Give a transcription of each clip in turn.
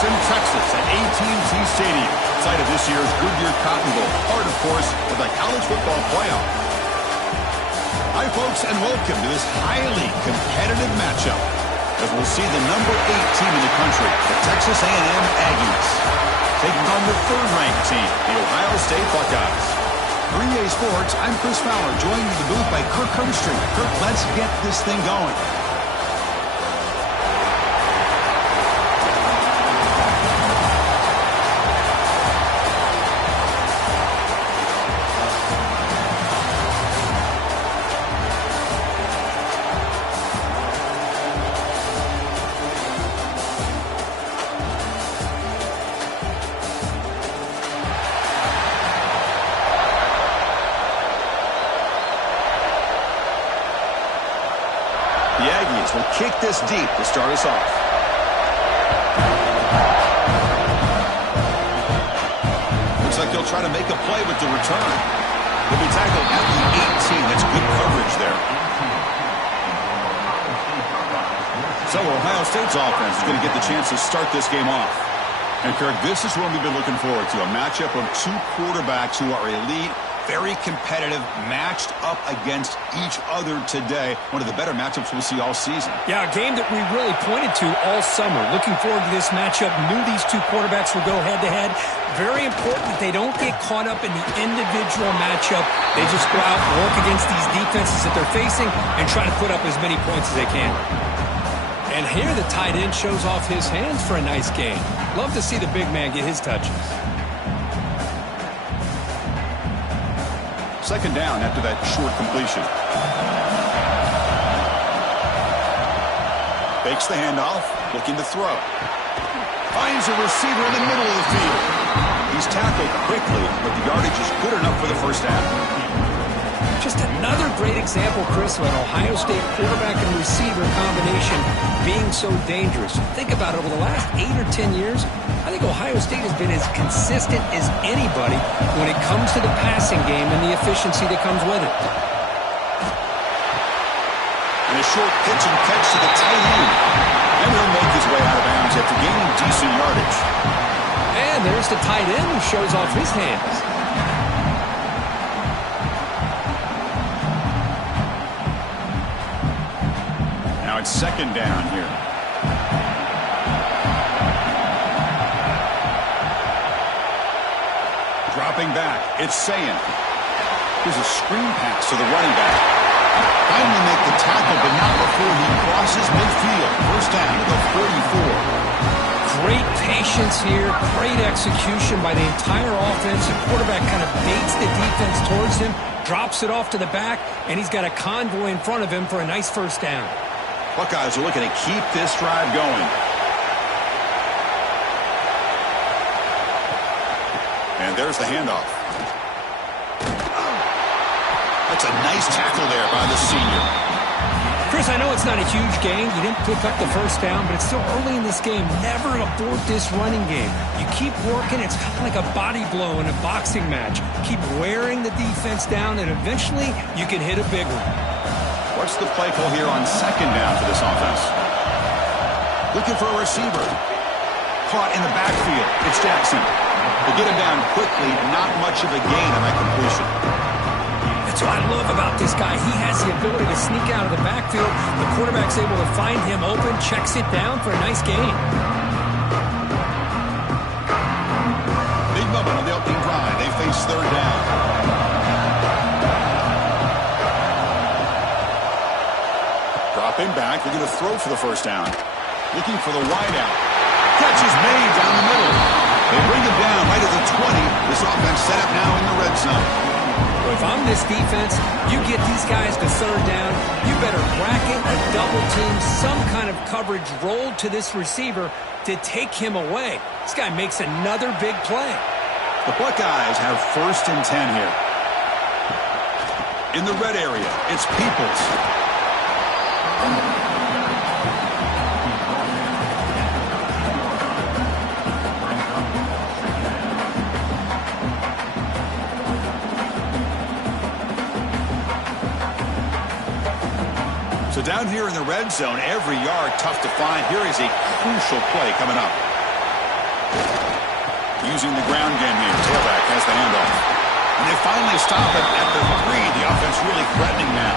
It's in Texas at AGGIES Stadium, site of this year's Goodyear Cotton Bowl, part, of course, of the college football playoff. Hi, folks, and welcome to this highly competitive matchup, as we'll see the number 8 team in the country, the Texas A&M Aggies, taking on the third-ranked team, the Ohio State Buckeyes. For EA Sports, I'm Chris Fowler, joined in the booth by Kirk Herbstreit. Kirk, let's get this thing going. The Aggies will kick this deep to start us off. Looks like they'll try to make a play with the return. They'll be tackled at the 18. That's good coverage there. So Ohio State's offense is going to get the chance to start this game off. And Kirk, this is what we've been looking forward to, a matchup of two quarterbacks who are elite, very competitive, matched up against each other today. One of the better matchups we'll see all season. Yeah, a game that we really pointed to all summer. Looking forward to this matchup. Knew these two quarterbacks would go head-to-head. Very important that they don't get caught up in the individual matchup. They just go out and work against these defenses that they're facing and try to put up as many points as they can. And here the tight end shows off his hands for a nice game. Love to see the big man get his touches. Second down after that short completion. Fakes the handoff, looking to throw. Finds a receiver in the middle of the field. He's tackled quickly, but the yardage is good enough for the first down. Just another great example, Chris, of an Ohio State quarterback and receiver combination being so dangerous. Think about it, over the last 8 or 10 years, I think Ohio State has been as consistent as anybody when it comes to the passing game and the efficiency that comes with it. And a short pitch and catch to the tight end. And he'll make his way out of bounds after gaining decent yardage. And there's the tight end who shows off his hands. Now it's second down here. Dropping back, it's Sayin. Here's a screen pass to the running back. Finally make the tackle, but not before he crosses midfield. First down to the 44. Great patience here, great execution by the entire offense. The quarterback kind of baits the defense towards him, drops it off to the back, and he's got a convoy in front of him for a nice first down. Buckeyes are looking to keep this drive going. And there's the handoff. That's a nice tackle there by the senior. Chris, I know it's not a huge gain. You didn't pick up the first down, but it's still early in this game. Never abort this running game. You keep working. It's kind of like a body blow in a boxing match. Keep wearing the defense down, and eventually you can hit a big one. What's the play call here on second down for this offense? Looking for a receiver. Caught in the backfield. It's Jackson. They get him down quickly. Not much of a gain on that completion. That's what I love about this guy. He has the ability to sneak out of the backfield. The quarterback's able to find him open, checks it down for a nice gain. Big moment on the opening drive. They face third down. Dropping back. They're going to throw for the first down. Looking for the wideout. Catch is made down the middle. They bring him down right at the 20. This offense set up now in the red zone. If I'm this defense, you get these guys to third down, you better bracket a double team, some kind of coverage rolled to this receiver to take him away. This guy makes another big play. The Buckeyes have first and 10 here. In the red area, it's Peoples. So down here in the red zone, every yard tough to find. Here is a crucial play coming up. Using the ground game here. Tailback has the handoff. And they finally stop it at the 3. The offense really threatening now.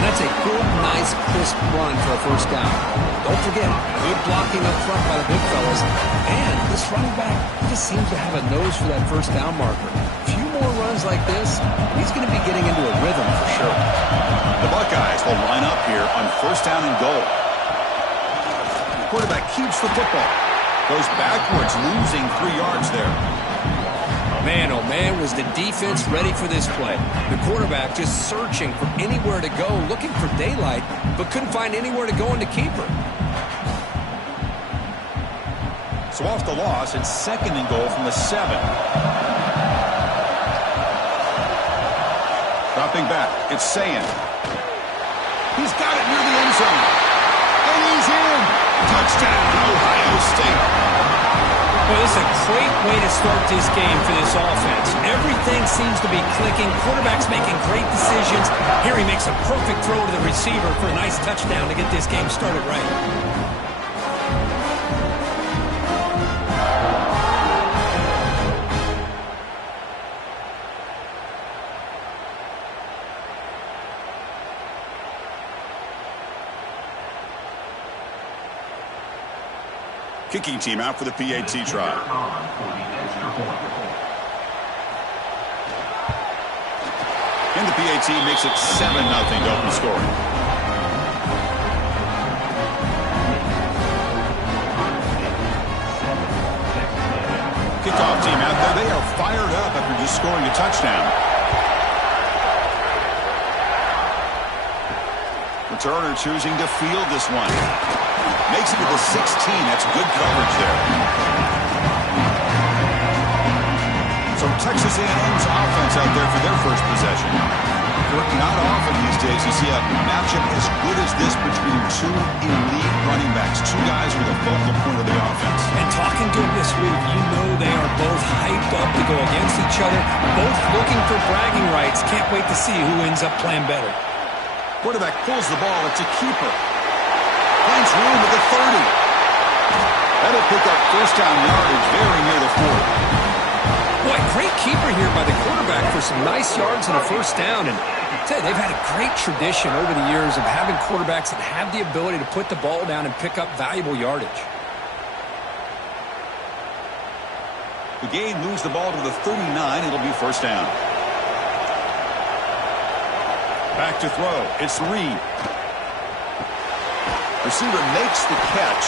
And that's a good, nice, crisp run for a first down. Don't forget, good blocking up front by the big fellas. And this running back just seems to have a nose for that first down marker. A few more runs like this, he's going to be getting into a rhythm for sure. The Buckeyes will line up here on first down and goal. The quarterback keeps the football. Goes backwards, losing 3 yards there. Oh man, was the defense ready for this play. The quarterback just searching for anywhere to go, looking for daylight, but couldn't find anywhere to go in the keeper. So off the loss, it's second and goal from the 7. Dropping back, it's Sayin. He's got it near the end zone. And he's in. Touchdown, Ohio State. Well, this is a great way to start this game for this offense. Everything seems to be clicking. Quarterback's making great decisions. Here he makes a perfect throw to the receiver for a nice touchdown to get this game started right. Kicking team out for the PAT try. And the PAT makes it 7-0 to open scoring. Kickoff team out there. They are fired up after just scoring a touchdown. Returner choosing to field this one. Makes it to the 16. That's good coverage there. So Texas A&M's offense out there for their first possession. Not often these days you see a matchup as good as this between 2 elite running backs. 2 guys who are the focal point of the offense. And talking to them this week, you know they are both hyped up to go against each other, both looking for bragging rights. Can't wait to see who ends up playing better. Quarterback pulls the ball. It's a keeper. Finds room at the 30. That'll pick up first down yardage very near the 40. Boy, great keeper here by the quarterback for some nice yards and a first down. And I tell you, they've had a great tradition over the years of having quarterbacks that have the ability to put the ball down and pick up valuable yardage. The game moves the ball to the 39. It'll be first down. Back to throw. It's Reed. Receiver makes the catch.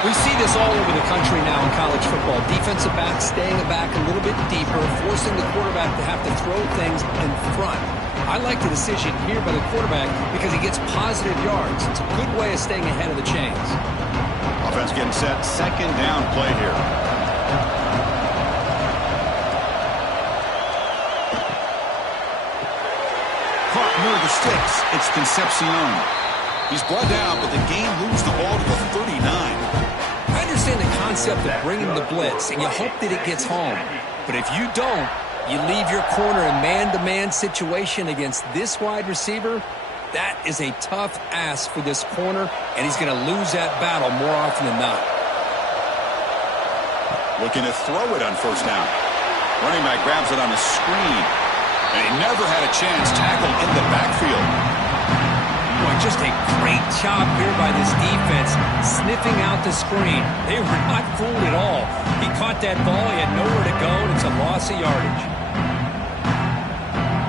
We see this all over the country now in college football. Defensive backs staying back a little bit deeper, forcing the quarterback to have to throw things in front. I like the decision here by the quarterback because he gets positive yards. It's a good way of staying ahead of the chains. Offense getting set. Second down play here. Caught near the sticks. It's Concepcion. He's brought down, but the game moves the ball to the 39. I understand the concept of bringing the blitz, and you hope that it gets home. But if you don't, you leave your corner in man-to-man situation against this wide receiver. That is a tough ask for this corner, and he's going to lose that battle more often than not. Looking to throw it on first down. Running back grabs it on the screen, and he never had a chance. Tackled in the backfield. Boy, just a great job here by this defense, sniffing out the screen. They were not fooled at all. He caught that ball. He had nowhere to go, and it's a loss of yardage.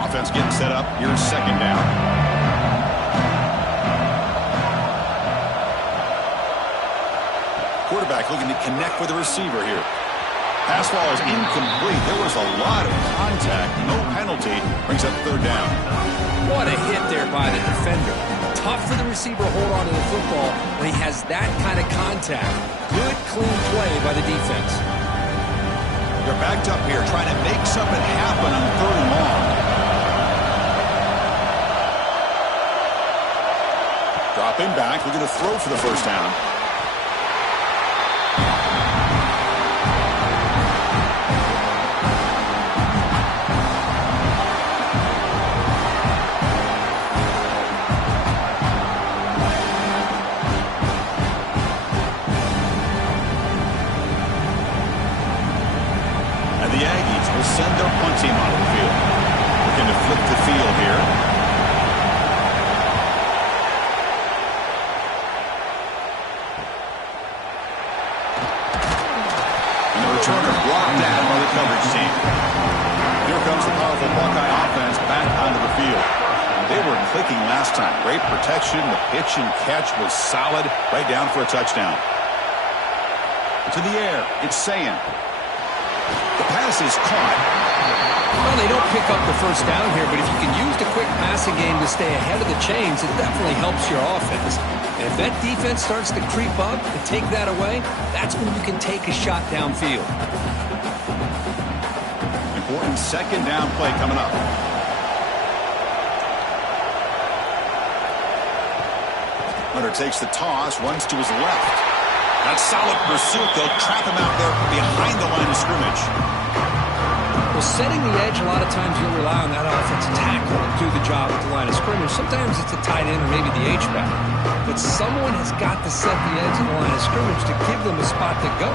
Offense getting set up. Here's second down. Quarterback looking to connect with the receiver here. Pass ball is incomplete. There was a lot of contact. No penalty. Brings up third down. What a hit there by the defender. Tough for the receiver to hold on to the football when he has that kind of contact. Good, clean play by the defense. They're backed up here trying to make something happen on third and long. Dropping back, looking to throw for the first down. will send their punt team onto the field. Looking to flip the field here. And the returner blocked down by the coverage team. Here comes the powerful Buckeye offense back onto the field. They were clicking last time. Great protection. The pitch and catch was solid. Right down for a touchdown. To the air. It's Sayan. The pass is caught. Well, they don't pick up the first down here, but if you can use the quick passing game to stay ahead of the chains, it definitely helps your offense. And if that defense starts to creep up and take that away, that's when you can take a shot downfield. Important second down play coming up. Hunter takes the toss, runs to his left. That's solid pursuit. They'll trap him out there behind the line of scrimmage. Well, setting the edge, a lot of times you'll rely on that offensive tackle to do the job at the line of scrimmage. Sometimes it's a tight end or maybe the H-back. But someone has got to set the edge of the line of scrimmage to give them a spot to go.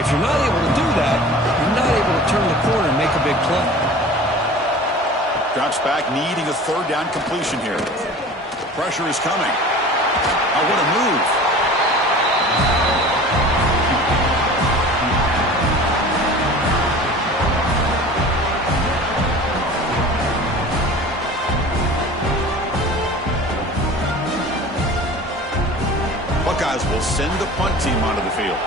If you're not able to do that, you're not able to turn the corner and make a big play. Drops back, needing a third down completion here. Pressure is coming. Oh, what a move. Buckeyes will send the punt team onto the field.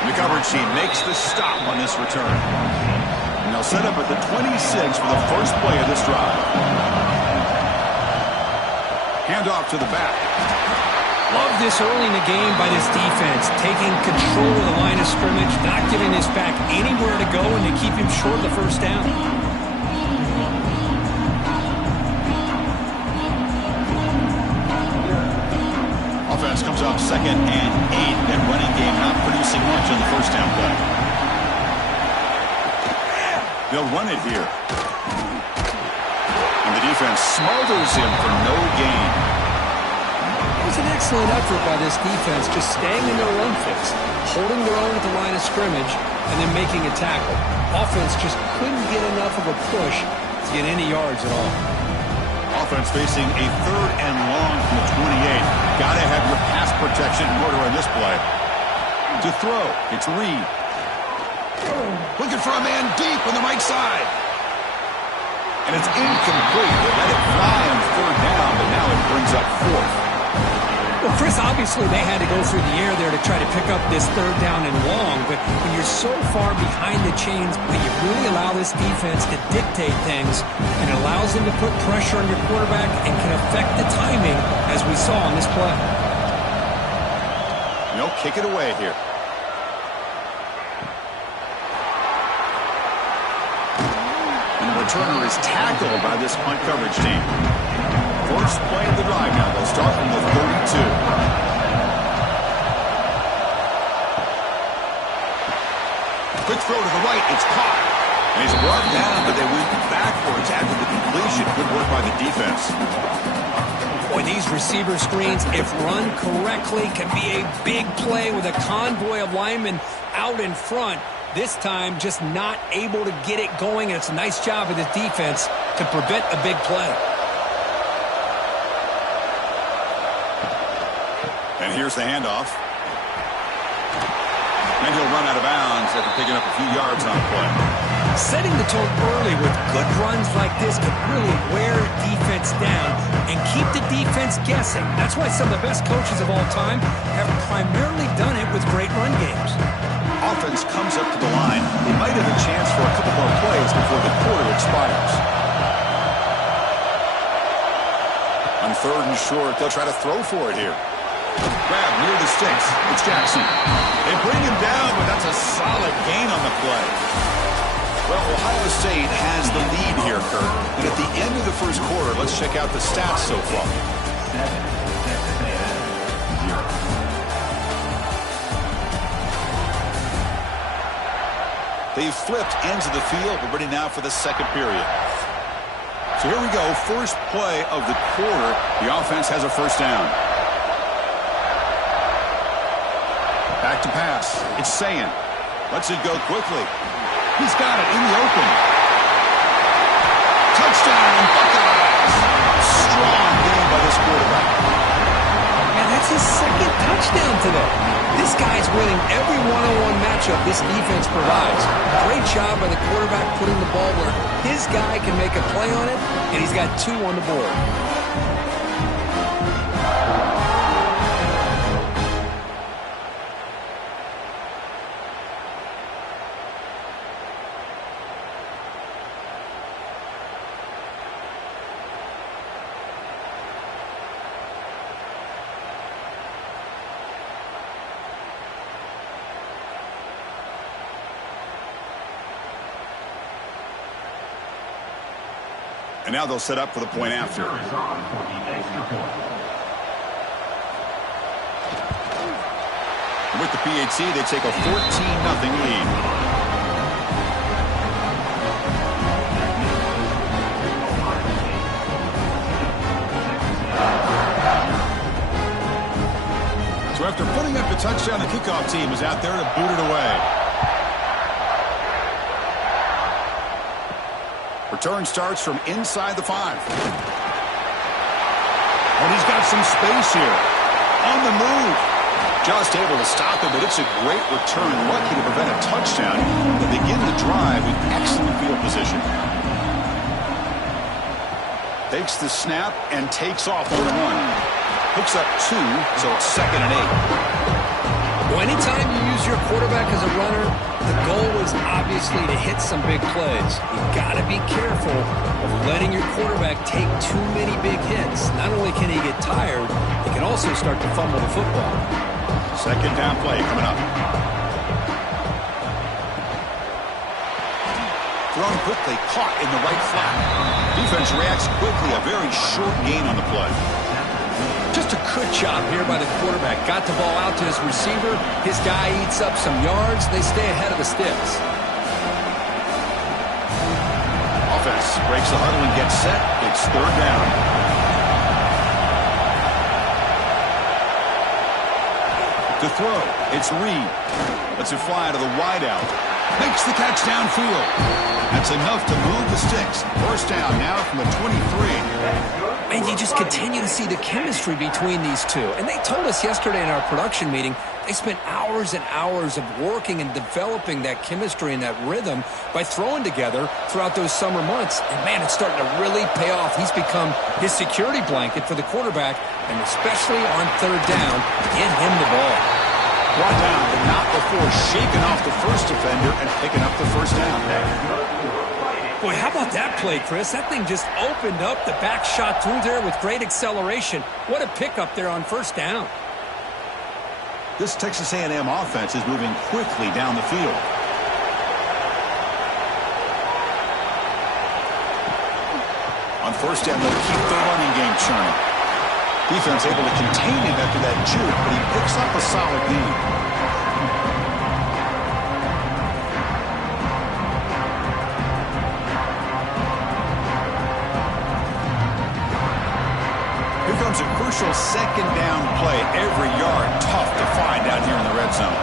And the coverage team makes the stop on this return. And they'll set up at the 26 for the first play of this drive. Handoff to the back. Love this early in the game by this defense, taking control of the line of scrimmage, not giving this back anywhere to go, and to keep him short of the first down. Offense comes up 2nd and 8. That running game not producing much on the first down play. They'll run it here. And the defense smothers him for no gain. It was an excellent effort by this defense, just staying in their run fix, holding their own at the line of scrimmage, and then making a tackle. Offense just couldn't get enough of a push to get any yards at all. Offense facing a 3rd and long from the 28. Gotta have your pass protection in order on this play. To throw, it's Reed. Looking for a man deep on the right side. And it's incomplete. They let it fly on 3rd down, but now it brings up 4th. Well, Chris, obviously they had to go through the air there to try to pick up this 3rd down and long, but when you're so far behind the chains, but you really allow this defense to dictate things, and it allows them to put pressure on your quarterback and can affect the timing, as we saw on this play. No, kick it away here. And the returner is tackled by this punt coverage team. First play of the drive now. They'll start from the 32. Quick throw to the right. It's caught. And he's brought down, but they went backwards after the completion. Good work by the defense. Boy, these receiver screens, if run correctly, can be a big play with a convoy of linemen out in front. This time, just not able to get it going. And it's a nice job of the defense to prevent a big play. And here's the handoff. And he'll run out of bounds after picking up a few yards on the play. Setting the tone early with good runs like this can really wear defense down and keep the defense guessing. That's why some of the best coaches of all time have primarily done it with great run games. Offense comes up to the line. They might have a chance for a couple more plays before the quarter expires. On 3rd and short, they'll try to throw for it here. Grab near the sticks. It's Jackson. They bring him down, but that's a solid gain on the play. Well, Ohio State has the lead here, Kurt. And at the end of the first quarter, let's check out the stats so far. They've flipped ends of the field. We're ready now for the second period. So here we go, first play of the quarter. The offense has a first down. Back to pass. It's Sayan. Lets it go quickly. He's got it in the open. Touchdown, Buckeyes. Strong game by this quarterback. And that's his second touchdown today. This guy's winning every one-on-one matchup this defense provides. Great job by the quarterback putting the ball where his guy can make a play on it, and he's got 2 on the board. And now they'll set up for the point after. With the PAT, they take a 14-0 lead. So after putting up the touchdown, the kickoff team is out there to boot it away. Return starts from inside the 5. And he's got some space here. On the move. Just able to stop it, but it's a great return. Lucky to prevent a touchdown. They begin the drive with excellent field position. Takes the snap and takes off on the run. Picks up 2, so it's 2nd and 8. Well, anytime you use your quarterback as a runner, the goal is obviously to hit some big plays. You've got to be careful of letting your quarterback take too many big hits. Not only can he get tired, he can also start to fumble the football. 2nd down play coming up. Thrown quickly, caught in the right flat. Defense reacts quickly, a very short gain on the play. Just a good job here by the quarterback. Got the ball out to his receiver. His guy eats up some yards. They stay ahead of the sticks. Offense breaks the huddle and gets set. It's 3rd down. To throw, it's Reed. Lets it fly to the wideout. Makes the catch downfield. That's enough to move the sticks. First down now from the 23. And you just continue to see the chemistry between these two. And they told us yesterday in our production meeting, they spent hours and hours of working and developing that chemistry and that rhythm by throwing together throughout those summer months. And, man, it's starting to really pay off. He's become his security blanket for the quarterback, and especially on 3rd down, get him the ball. Brought down, but not before shaking off the first defender and picking up the first down. Boy, how about that play, Chris? That thing just opened up, the back shot through there with great acceleration. What a pickup there on 1st down. This Texas A&M offense is moving quickly down the field. On 1st down, they'll keep the running game churning. Defense able to contain him after that juke, but he picks up a solid gain. A crucial 2nd down play. Every yard tough to find out here in the red zone.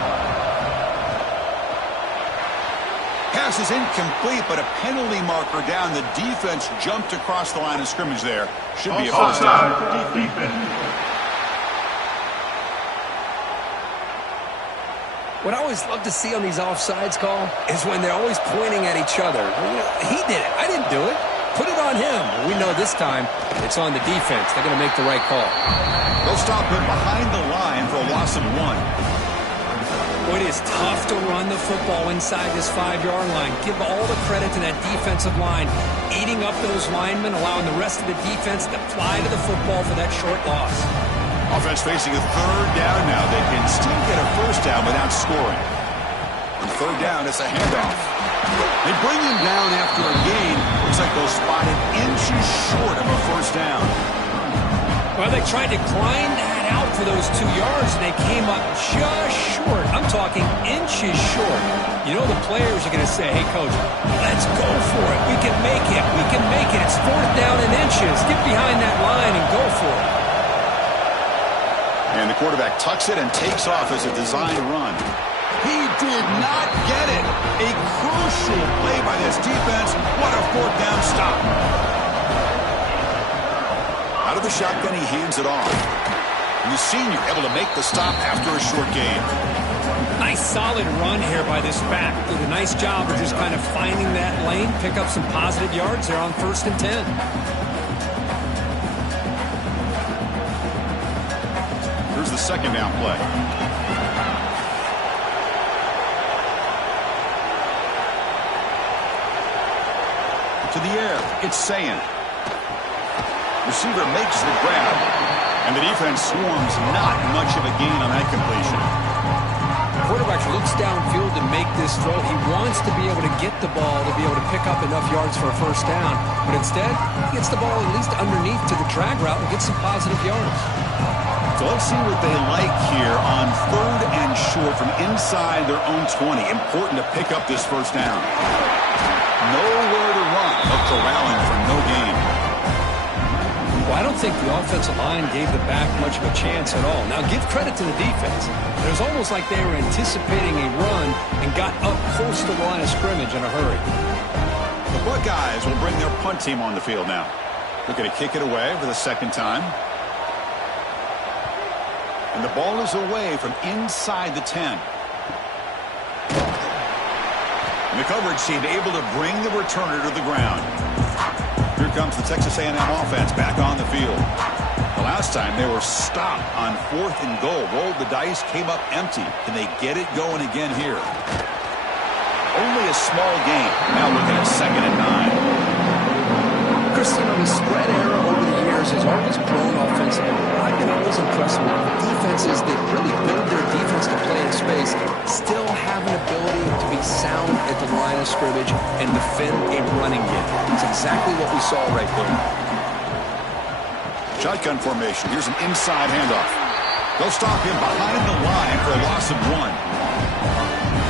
Pass is incomplete, but a penalty marker down. The defense jumped across the line of scrimmage there. Should be a first down. What I always love to see on these offsides call is when they're always pointing at each other. He did it. I didn't do it. Put it on him. We know this time it's on the defense. They're going to make the right call. They'll stop him behind the line for a loss of 1. Boy, it is tough to run the football inside this 5-yard line. Give all the credit to that defensive line, eating up those linemen, allowing the rest of the defense to fly to the football for that short loss. Offense facing a 3rd down now. They can still get a first down without scoring. On 3rd down, it's a handoff. They bring him down after a gain. Looks like they'll spot it inches short of a first down. Well, they tried to grind that out for those 2 yards, and they came up just short. I'm talking inches short. You know the players are going to say, hey, Coach, let's go for it. We can make it. We can make it. It's 4th down and inches. Get behind that line and go for it. And the quarterback tucks it and takes off as a design run. He did not get it. A crucial play by this defense. What a 4th down stop. Out of the shotgun, he hands it off. And the senior able to make the stop after a short game. Nice solid run here by this back. Did a nice job of just kind of finding that lane, pick up some positive yards there on 1st and 10. Here's the 2nd down play. To the air, it's Sayin. Receiver makes the grab, and the defense swarms. Not much of a gain on that completion. Quarterback looks downfield to make this throw. He wants to be able to get the ball to be able to pick up enough yards for a 1st down. But instead, he gets the ball at least underneath to the drag route and gets some positive yards. So let's see what they like here on 3rd and short from inside their own 20. Important to pick up this 1st down. Nowhere to run. No corralling for no gain. Well, I don't think the offensive line gave the back much of a chance at all. Now, give credit to the defense. It was almost like they were anticipating a run and got up close to the line of scrimmage in a hurry. The Buckeyes will bring their punt team on the field now. They're going to kick it away for the 2nd time. And the ball is away from inside the 10. And the coverage team able to bring the returner to the ground. Here comes the Texas A&M offense back on the field. The last time they were stopped on 4th and goal. Rolled the dice, came up empty. Can they get it going again here? Only a small gain. Now looking at 2nd and 9. Chris, the spread era over the years has always grown offensively. I've been always impressed with defenses that really build their defense to play in space, still have an ability to be sound at the line of scrimmage and defend a running game. It's exactly what we saw right there. Shotgun formation. Here's an inside handoff. They'll stop him behind the line for a loss of 1.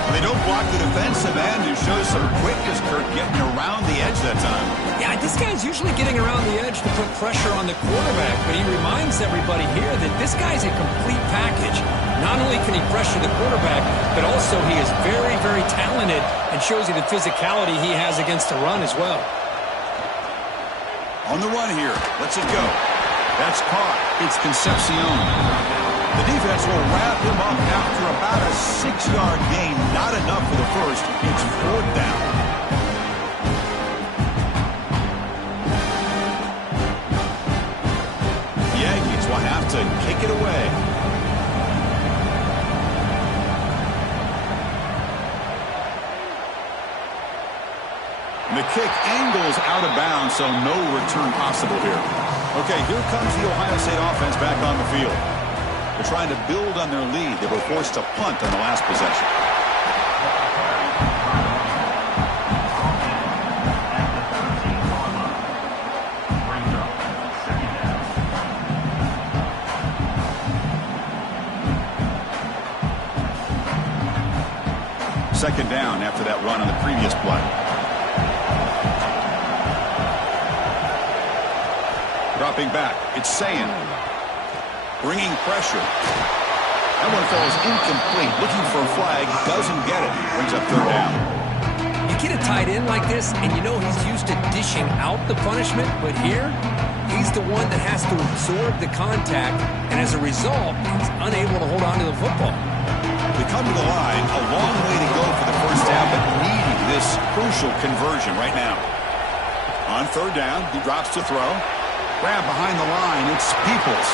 They don't block the defensive end, who shows some quickness, Kurt, getting around the edge that time. Yeah, this guy's usually getting around the edge to put pressure on the quarterback, but he reminds everybody here that this guy's a complete package. Not only can he pressure the quarterback, but also he is very, very talented and shows you the physicality he has against the run as well. On the run here. Lets it go. That's caught. It's Concepcion. The defense will wrap him up after about a 6-yard gain. Not enough for the first. It's 4th down. The Aggies will have to kick it away. And the kick angles out of bounds, so no return possible here. Okay, here comes the Ohio State offense back on the field. They're trying to build on their lead. They were forced to punt on the last possession. Second down after that run on the previous play. Dropping back, it's Sayin. Bringing pressure. That one falls incomplete. Looking for a flag. Doesn't get it. Brings up 3rd down. You get a tight end like this, and you know he's used to dishing out the punishment, but here, he's the one that has to absorb the contact, and as a result, he's unable to hold on to the football. We come to the line. A long way to go for the 1st down, but needing this crucial conversion right now. On 3rd down, he drops to throw. Grab behind the line. It's Peoples.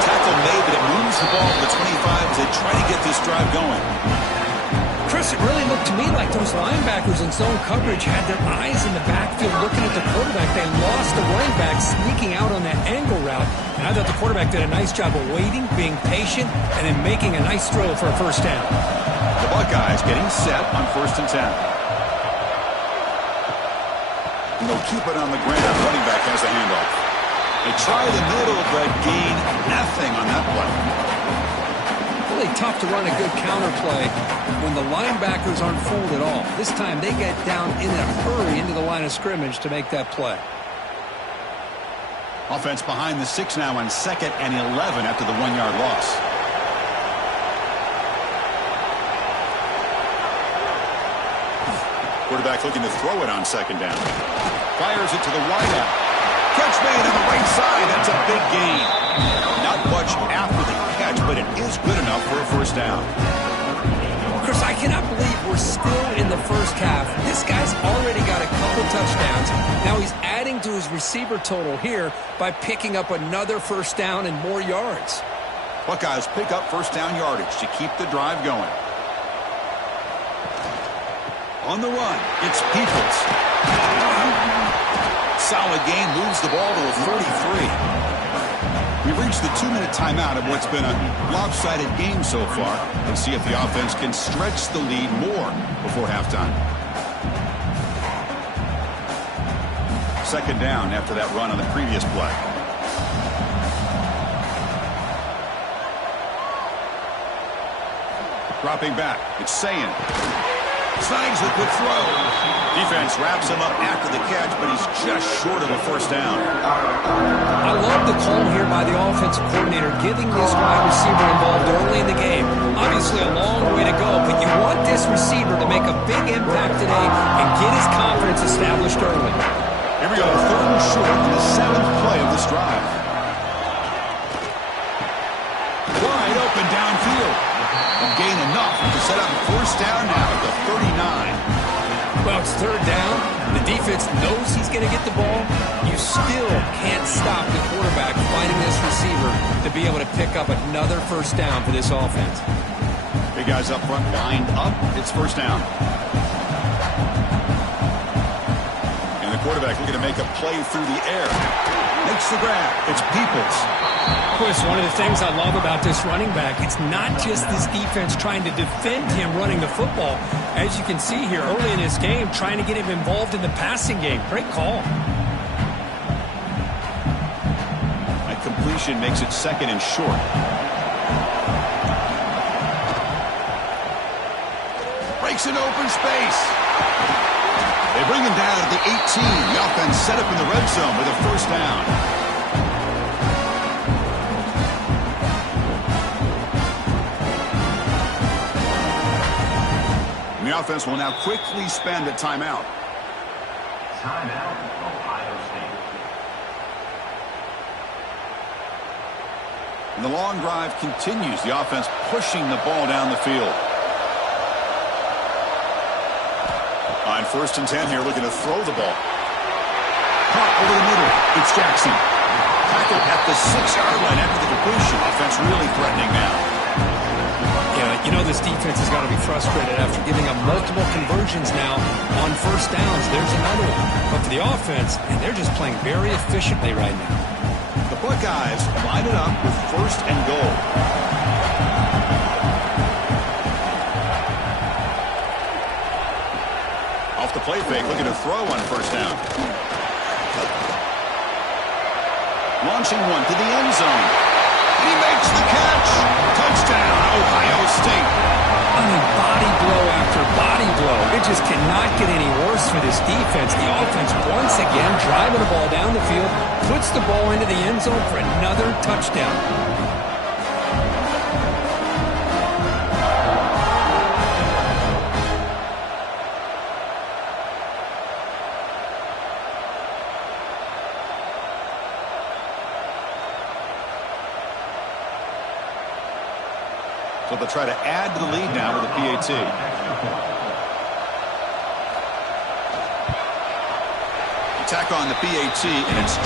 Tackle made, but it moves the ball to the 25 as they try to get this drive going. Chris, it really looked to me like those linebackers in zone coverage had their eyes in the backfield looking at the quarterback. They lost the running back sneaking out on that angle route. And I thought the quarterback did a nice job of waiting, being patient, and then making a nice throw for a 1st down. The Buckeyes getting set on 1st and 10. And they'll keep it on the ground. Running back has the handoff. They try the middle, but gain nothing on that play. Really tough to run a good counter play when the linebackers aren't fooled at all. This time they get down in a hurry into the line of scrimmage to make that play. Offense behind the 6 now on 2nd and 11 after the 1-yard loss. Quarterback looking to throw it on 2nd down. Fires it to the wideout. Catch made on the right side. That's a big gain. Not much after the catch, but it is good enough for a first down. Chris, I cannot believe we're still in the first half. This guy's already got a couple touchdowns. Now he's adding to his receiver total here by picking up another first down and more yards. Buckeyes pick up first down yardage to keep the drive going. On the run, it's Peoples. Solid gain, moves the ball to a 43. We've reached the 2-minute timeout of what's been a lopsided game so far. Let's see if the offense can stretch the lead more before halftime. 2nd down after that run on the previous play. Dropping back, it's Sayin. Snags the quick throw. Defense wraps him up after the catch, but he's just short of a first down. I love the call here by the offensive coordinator, getting this wide receiver involved early in the game. Obviously a long way to go, but you want this receiver to make a big impact today and get his confidence established early. Here we go, 3rd and short in the 7th play of this drive. Wide open downfield. Gain enough to set up a first down now at the 39. Well, it's 3rd down. The defense knows he's going to get the ball. You still can't stop the quarterback finding this receiver to be able to pick up another first down for this offense. Big guys up front lined up. It's first down. And the quarterback looking to make a play through the air. Makes the grab. It's Peoples. Chris, one of the things I love about this running back, it's not just this defense trying to defend him running the football. As you can see here early in this game, trying to get him involved in the passing game. Great call. That completion makes it 2nd and short. Breaks an open space. They bring him down at the 18. The offense set up in the red zone with a first down. And the offense will now quickly spend a timeout. Timeout, Ohio State. And the long drive continues. The offense pushing the ball down the field. On 1st and 10 here, looking to throw the ball. Caught over the middle. It's Jackson. Tackled at the 6-yard line after the completion. Offense really threatening now. Yeah, you know this defense has got to be frustrated after giving up multiple conversions now on first downs. There's another one. But for the offense, and they're just playing very efficiently right now. The Buckeyes line it up with 1st and goal. Off the play fake, looking to throw on first down. Launching one to the end zone. He makes the catch. Touchdown, Ohio State. I mean, body blow after body blow. It just cannot get any worse for this defense. The offense, once again, driving the ball down the field, puts the ball into the end zone for another touchdown. So they'll try to add to the lead now with a PAT. Attack on the PAT, and it's 21-0.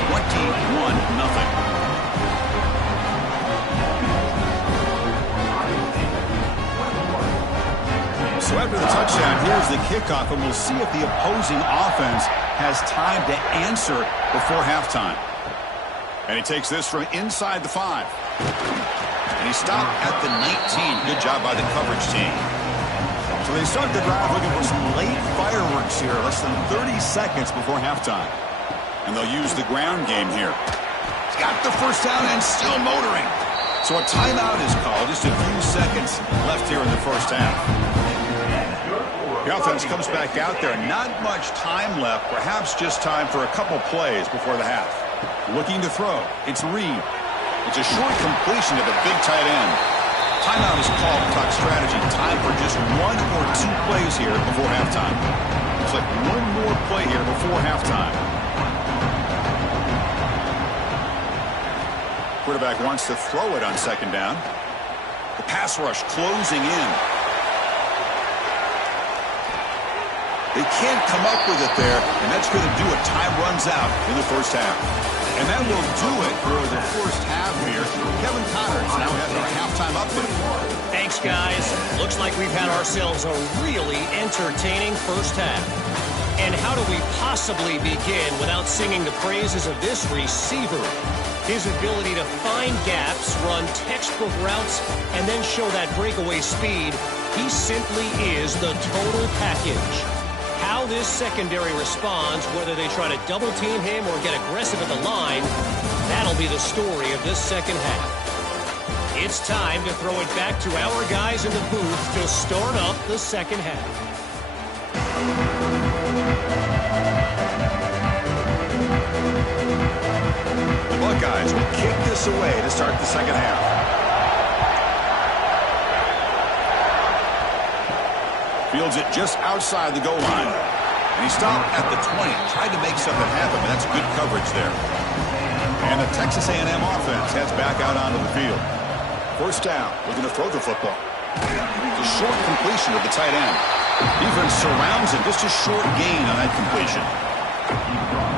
So after the touchdown, here's the kickoff, and we'll see if the opposing offense has time to answer before halftime. And he takes this from inside the 5. And he stopped at the 19. Good job by the coverage team. So they start the drive looking for some late fireworks here, less than 30 seconds before halftime. And they'll use the ground game here. He's got the first down and still motoring. So a timeout is called. Just a few seconds left here in the first half. The offense comes back out there. Not much time left. Perhaps just time for a couple plays before the half. Looking to throw. It's Reed. It's a short completion to the big tight end. Timeout is called to talk strategy. Time for just 1 or 2 plays here before halftime. Looks like one more play here before halftime. Quarterback wants to throw it on second down. The pass rush closing in. They can't come up with it there, and that's going to do it. Time runs out in the first half. And that will do it for the first half here. Kevin Connors now has our halftime update. Thanks, guys. Looks like we've had ourselves a really entertaining first half. And how do we possibly begin without singing the praises of this receiver? His ability to find gaps, run textbook routes, and then show that breakaway speed. He simply is the total package. How this secondary responds, whether they try to double team him or get aggressive at the line, that'll be the story of this second half. It's time to throw it back to our guys in the booth to start up the second half. The Buckeyes will kick this away to start the second half. Fields it just outside the goal line. And he stopped at the 20. Tried to make something happen, but that's good coverage there. And the Texas A&M offense heads back out onto the field. First down. We're going to throw the football. It's a short completion of the tight end. Defense surrounds him. Just a short gain on that completion.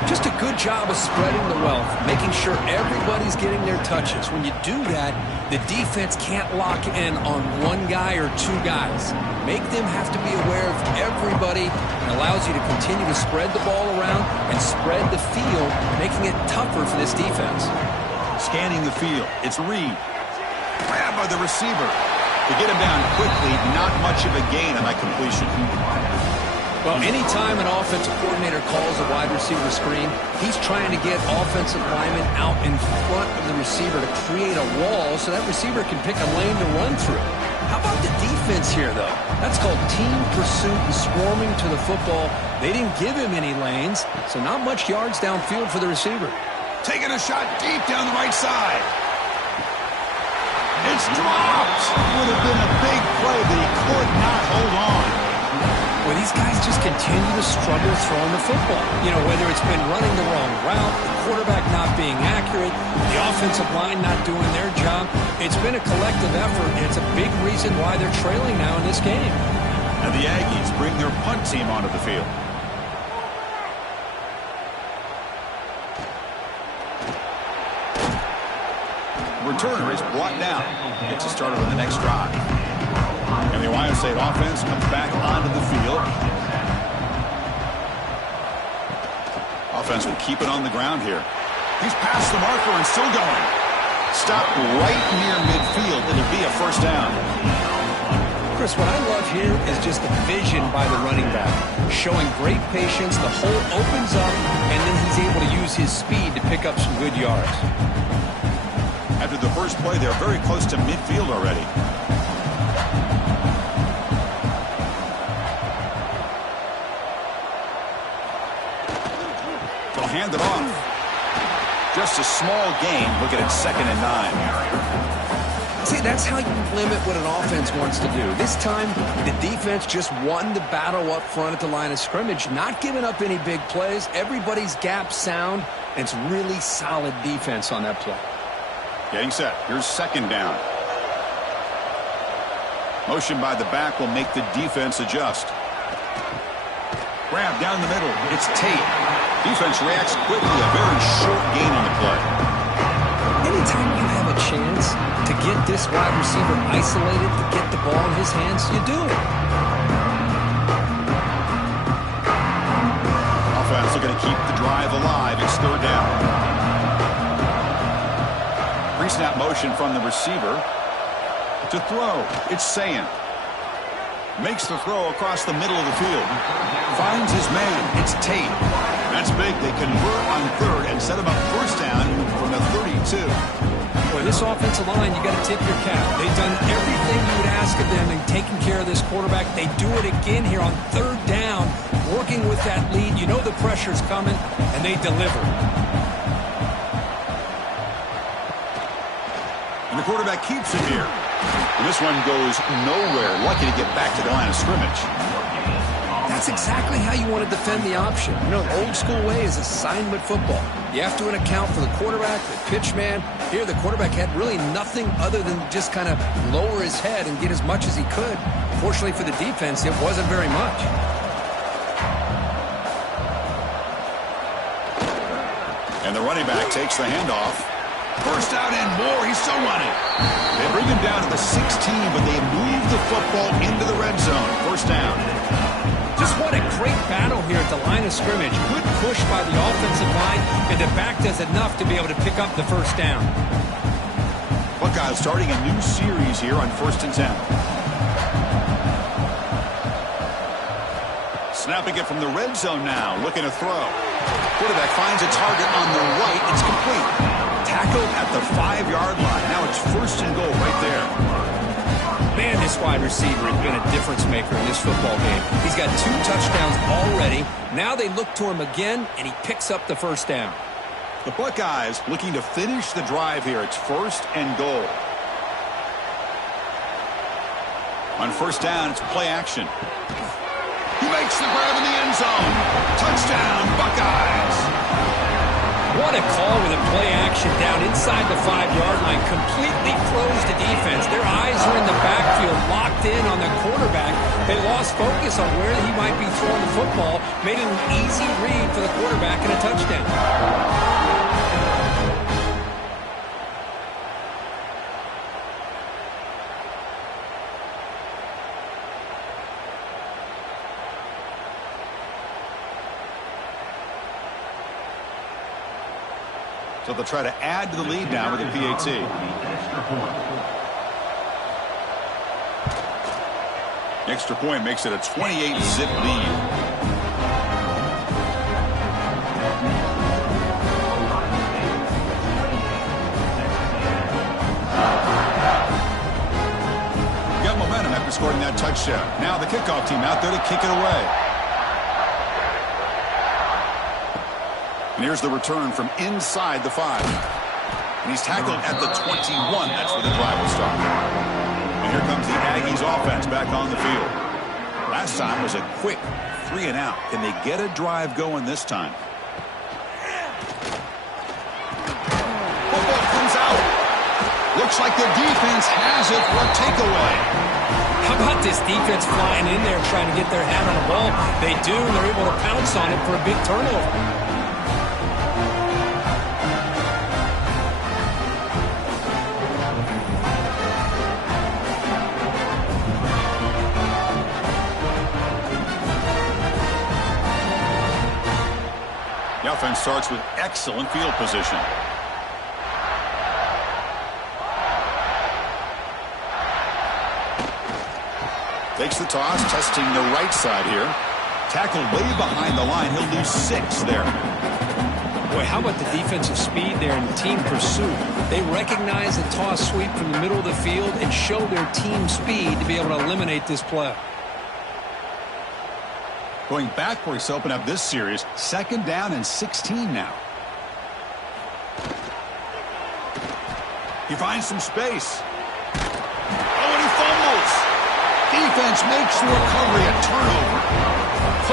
Just a good job of spreading the wealth, making sure everybody's getting their touches. When you do that, the defense can't lock in on one guy or 2 guys. Make them have to be aware of everybody. It allows you to continue to spread the ball around and spread the field, making it tougher for this defense. Scanning the field. It's Reed. Grabbed by the receiver. To get him down quickly, not much of a gain on that completion. Well, anytime an offensive coordinator calls a wide receiver screen, he's trying to get offensive linemen out in front of the receiver to create a wall so that receiver can pick a lane to run through. How about the defense here, though? That's called team pursuit and swarming to the football. They didn't give him any lanes, so not much yards downfield for the receiver. Taking a shot deep down the right side. It's dropped. Would have been a big play, but he could not hold on. Well, these guys just continue to struggle throwing the football. You know, whether it's been running the wrong route, the quarterback not being accurate, the offensive line not doing their job. It's been a collective effort, and it's a big reason why they're trailing now in this game. And the Aggies bring their punt team onto the field. Returner is brought down. Gets us started on the next drive. And the Ohio State offense comes back onto the field. Offense will keep it on the ground here. He's past the marker and still going. Stopped right near midfield. It'll be a first down. Chris, what I love here is just the vision by the running back. Showing great patience. The hole opens up, and then he's able to use his speed to pick up some good yards. After the first play, they're very close to midfield already. They'll hand it off. Just a small gain. Look at it, 2nd and 9. See, that's how you limit what an offense wants to do. This time, the defense just won the battle up front at the line of scrimmage, not giving up any big plays. Everybody's gap sound, and it's really solid defense on that play. Getting set. Here's 2nd down. Motion by the back will make the defense adjust. Grab down the middle. It's Tate. Defense reacts quickly. A very short gain on the play. Anytime you have a chance to get this wide receiver isolated, to get the ball in his hands, you do it. Offense looking to keep the drive alive. It's 3rd down. Pre-snap motion from the receiver to throw. It's Sayan. Makes the throw across the middle of the field. Finds his man. It's Tate. That's big. They convert on third and set them up first down from the 32. Boy, this offensive line, you got to tip your cap. They've done everything you would ask of them in taking care of this quarterback. They do it again here on third down, working with that lead. You know the pressure's coming, and they deliver. And the quarterback keeps it here. And this one goes nowhere. Lucky to get back to the line of scrimmage. That's exactly how you want to defend the option. You know, old school way is assignment football. You have to account for the quarterback, the pitch man. Here, the quarterback had really nothing other than just kind of lower his head and get as much as he could. Fortunately for the defense, it wasn't very much. And the running back takes the handoff. First out and more. He's still running. They bring him down to the 16, but they move the football into the red zone. First down. Just what a great battle here at the line of scrimmage. Good push by the offensive line, and the back does enough to be able to pick up the first down. Buckeyes starting a new series here on 1st and 10. Snapping it from the red zone now, looking to throw. Quarterback finds a target on the right. It's complete. Tackled at the 5-yard line. Now it's 1st and goal right there. Man, this wide receiver has been a difference maker in this football game. He's got 2 touchdowns already. Now they look to him again, and he picks up the first down. The Buckeyes looking to finish the drive here. It's 1st and goal. On 1st down, it's play action. He makes the grab in the end zone. Touchdown, Buckeyes. What a call with a play action down inside the 5-yard line. Completely froze the defense. Their eyes are in the backfield, locked in on the quarterback. They lost focus on where he might be throwing the football, made it an easy read for the quarterback and a touchdown. So they'll try to add to the lead now with a PAT. Extra point makes it a 28-zip lead. Got momentum after scoring that touchdown. Now the kickoff team out there to kick it away. And here's the return from inside the 5. And he's tackled at the 21. That's where the drive will start. And here comes the Aggies offense back on the field. Last time was a quick 3 and out. Can they get a drive going this time? Football comes out. Looks like the defense has it for a takeaway. How about this defense flying in there trying to get their hand on the ball? They do, and they're able to pounce on it for a big turnover. The offense starts with excellent field position. Takes the toss, testing the right side here. Tackled way behind the line. He'll lose 6 there. Boy, how about the defensive speed there and team pursuit? They recognize the toss sweep from the middle of the field and show their team speed to be able to eliminate this play. Going backwards to open up this series. 2nd down and 16 now. He finds some space. Oh, and he fumbles. Defense makes the recovery, a turnover.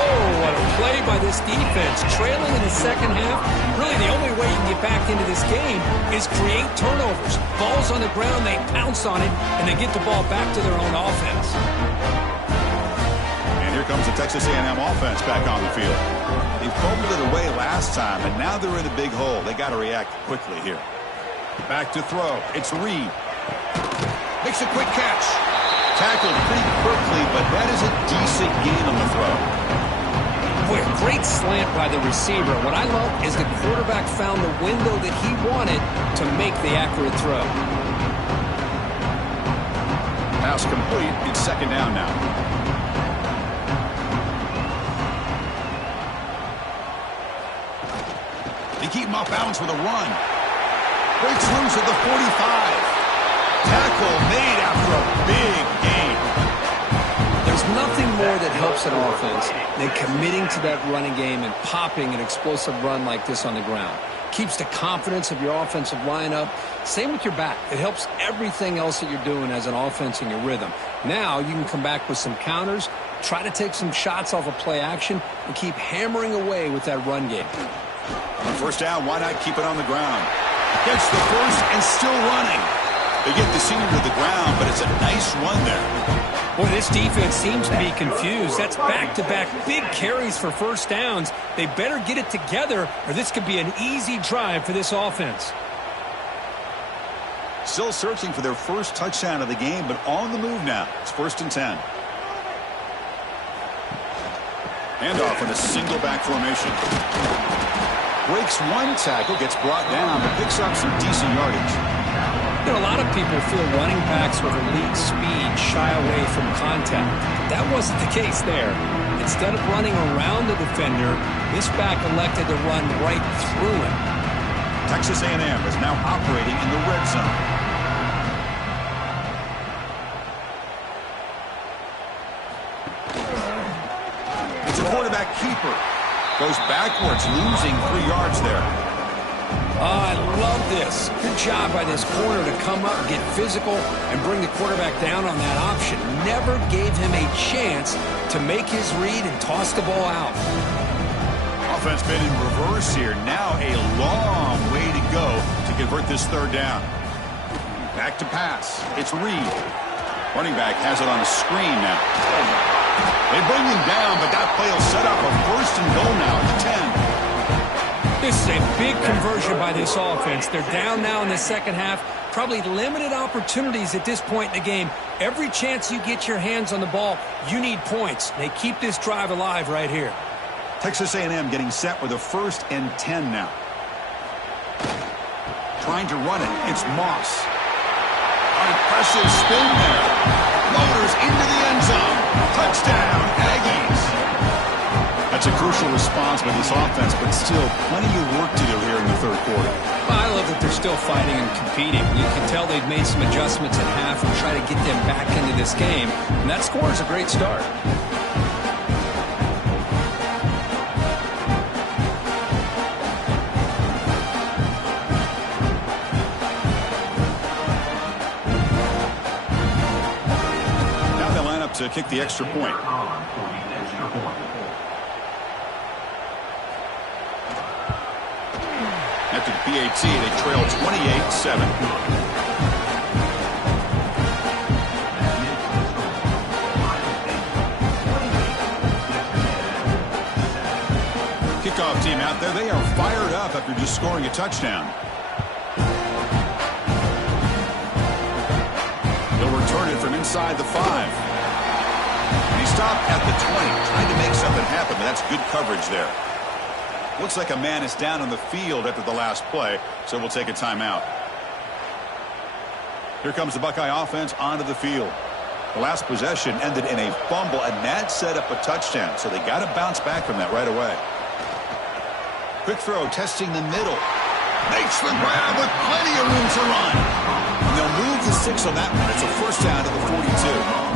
Oh, what a play by this defense. Trailing in the second half, really the only way you can get back into this game is create turnovers. Ball's on the ground, they pounce on it, and they get the ball back to their own offense. Here comes the Texas A&M offense back on the field. They fumbled it away last time, and now they're in a big hole. They got to react quickly here. Back to throw. It's Reed. Makes a quick catch. Tackled pretty quickly, but that is a decent gain on the throw. Boy, a great slant by the receiver. What I love is the quarterback found the window that he wanted to make the accurate throw. Pass complete. It's 2nd down now. They keep him off balance with a run. Breaks loose at the 45. Tackle made after a big gain. There's nothing more that helps an offense than committing to that running game and popping an explosive run like this on the ground. Keeps the confidence of your offensive lineup. Same with your back. It helps everything else that you're doing as an offense in your rhythm. Now you can come back with some counters, try to take some shots off of play action, and keep hammering away with that run game. On first down, why not keep it on the ground? Gets the first and still running. They get the senior to the ground, but it's a nice run there. Boy, this defense seems to be confused. That's back-to-back big carries for first downs. They better get it together, or this could be an easy drive for this offense. Still searching for their first touchdown of the game, but on the move now. It's 1st and 10. Handoff in a single back formation. Breaks one tackle, gets brought down, but picks up some decent yardage. You know, a lot of people feel running backs with elite speed shy away from contact. That wasn't the case there. Instead of running around the defender, this back elected to run right through him. Texas A&M is now operating in the red zone. It's a quarterback keeper. Goes backwards, losing 3 yards there. Oh, I love this. Good job by this corner to come up, get physical, and bring the quarterback down on that option. Never gave him a chance to make his read and toss the ball out. Offense been in reverse here. Now a long way to go to convert this 3rd down. Back to pass. It's Reed. Running back has it on a screen now. They bring him down, but that play will set up a 1st and goal now at the 10. This is a big conversion by this offense. They're down now in the second half. Probably limited opportunities at this point in the game. Every chance you get your hands on the ball, you need points. They keep this drive alive right here. Texas A&M getting set with a 1st and 10 now. Trying to run it. It's Moss. An impressive spin there. Motors into the end zone. Touchdown, Aggies. That's a crucial response by this offense, but still plenty of work to do here in the 3rd quarter. Well, I love that they're still fighting and competing. You can tell they've made some adjustments at half and try to get them back into this game. And that score is a great start. Now they line up to kick the extra point. After the PAT, they trail 28-7. Kickoff team out there. They are fired up after just scoring a touchdown. They'll return it from inside the 5. And he stopped at the 20, trying to make something happen, but that's good coverage there. Looks like a man is down on the field after the last play, so we'll take a timeout. Here comes the Buckeye offense onto the field. The last possession ended in a fumble, and that set up a touchdown, so they got to bounce back from that right away. Quick throw, testing the middle. Makes the grab with plenty of room to run. And they'll move the 6 on that one. It's a 1st down to the 42.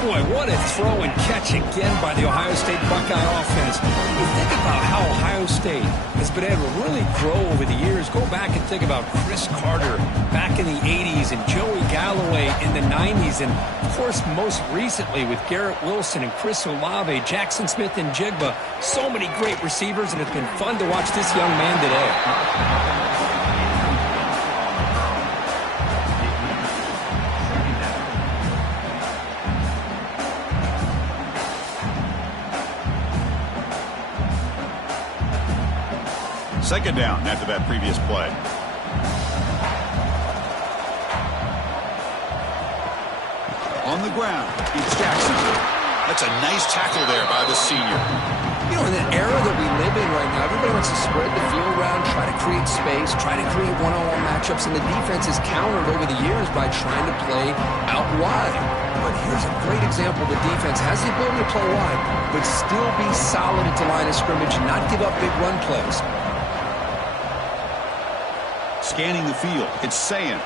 Boy, what a throw and catch again by the Ohio State Buckeye offense. You think about how Ohio State has been able to really grow over the years. Go back and think about Chris Carter back in the 80s and Joey Galloway in the 90s. And, of course, most recently with Garrett Wilson and Chris Olave, Jackson Smith and Jigba. So many great receivers, and it's been fun to watch this young man today. Second down after that previous play. On the ground, it's Jackson. That's a nice tackle there by the senior. You know, in the era that we live in right now, everybody wants to spread the field around, try to create space, try to create one-on-one matchups, and the defense is countered over the years by trying to play out wide. But here's a great example. The defense has the ability to play wide, but still be solid at the line of scrimmage and not give up big run plays. scanning the field. It's saying.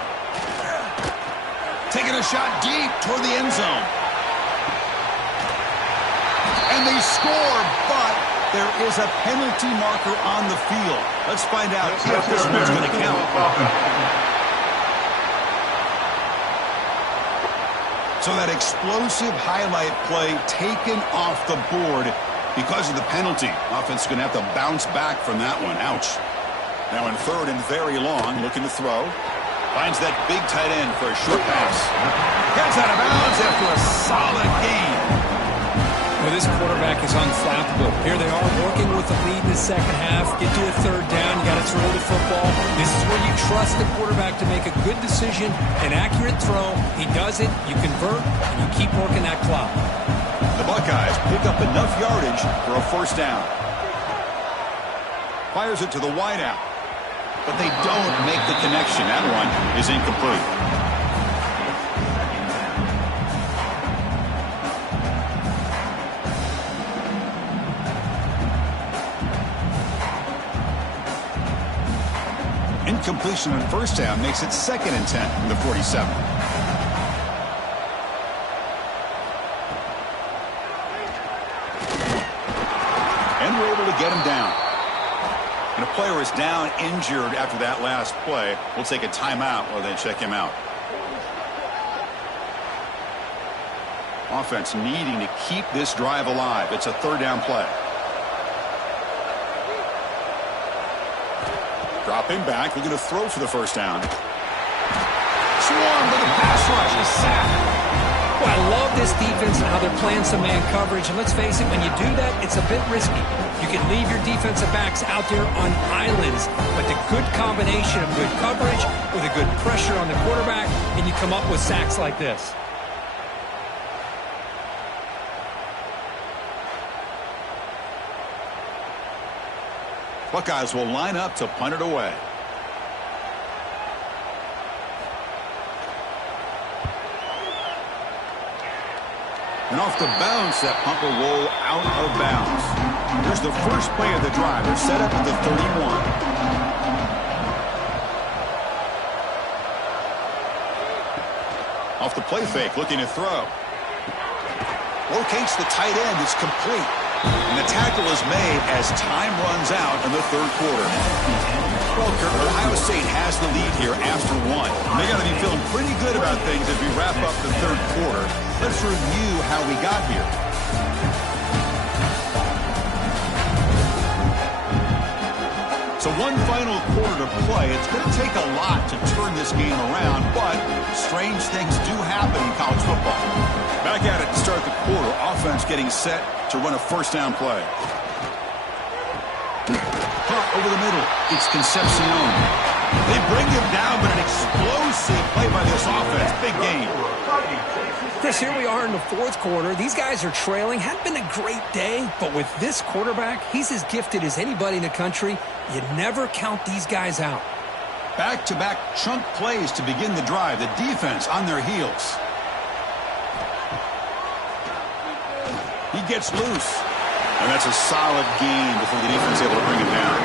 Taking a shot deep toward the end zone. And they score, but there is a penalty marker on the field. Let's find out if this one's going to count. So that explosive highlight play taken off the board because of the penalty. Offense is going to have to bounce back from that one. Ouch. Now in third and very long, looking to throw. Finds that big tight end for a short pass. Gets out of bounds after a solid gain. Well, this quarterback is unflappable. Here they are working with the lead in the second half. Get to a third down. You got to throw the football. This is where you trust the quarterback to make a good decision, an accurate throw. He does it, you convert, and you keep working that clock. The Buckeyes pick up enough yardage for a first down. Fires it to the wideout. But they don't make the connection. That one is incomplete. Incompletion on first down makes it 2nd and 10 from the 47. And we're able to get him down. And a player is down injured after that last play. We'll take a timeout while they check him out. Offense needing to keep this drive alive. It's a third down play. Dropping back, looking to throw for the first down. Swarmed with a pass rush. He's sacked. Well, I love this defense and how they're playing some man coverage. And let's face it, when you do that, it's a bit risky. You can leave your defensive backs out there on islands. But the good combination of good coverage with a good pressure on the quarterback, and you come up with sacks like this. Buckeyes will line up to punt it away. And off the bounce, that punt will roll out of bounds. Here's the first play of the drive. They're set up at the 31. Off the play fake, looking to throw. Locates the tight end. It's complete. And the tackle is made as time runs out in the third quarter. Well, Kurt, Ohio State has the lead here after one. And they got to be feeling pretty good about things as we wrap up the third quarter. Let's review how we got here. So one final quarter to play. It's going to take a lot to turn this game around, but strange things do happen in college football. Back at it to start the quarter. Offense getting set to run a first down play. Punt over the middle. It's Concepcion. They bring him down, but an explosive play by this offense. Big game. Chris, here we are in the fourth quarter. These guys are trailing. Hadn't been a great day, but with this quarterback, he's as gifted as anybody in the country. You never count these guys out. Back-to-back chunk plays to begin the drive. The defense on their heels. He gets loose. And that's a solid gain before the defense is able to bring him down.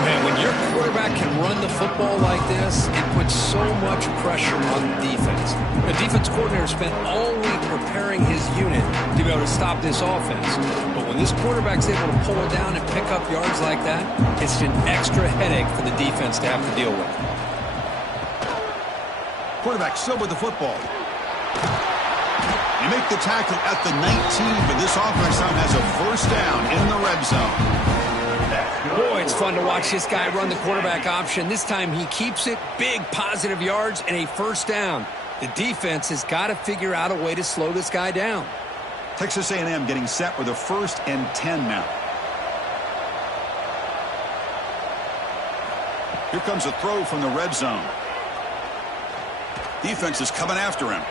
Man, when your quarterback can run the football like this, it puts so much pressure on the defense. The defense coordinator spent all week preparing his unit to be able to stop this offense. But when this quarterback's able to pull it down and pick up yards like that, it's an extra headache for the defense to have to deal with. Quarterback still with the football. You make the tackle at the 19, but this offense now has a first down in the red zone. Boy, it's fun to watch this guy run the quarterback option. This time he keeps it, big positive yards, and a first down. The defense has got to figure out a way to slow this guy down. Texas A&M getting set with a 1st and 10 now. Here comes a throw from the red zone. Defense is coming after him.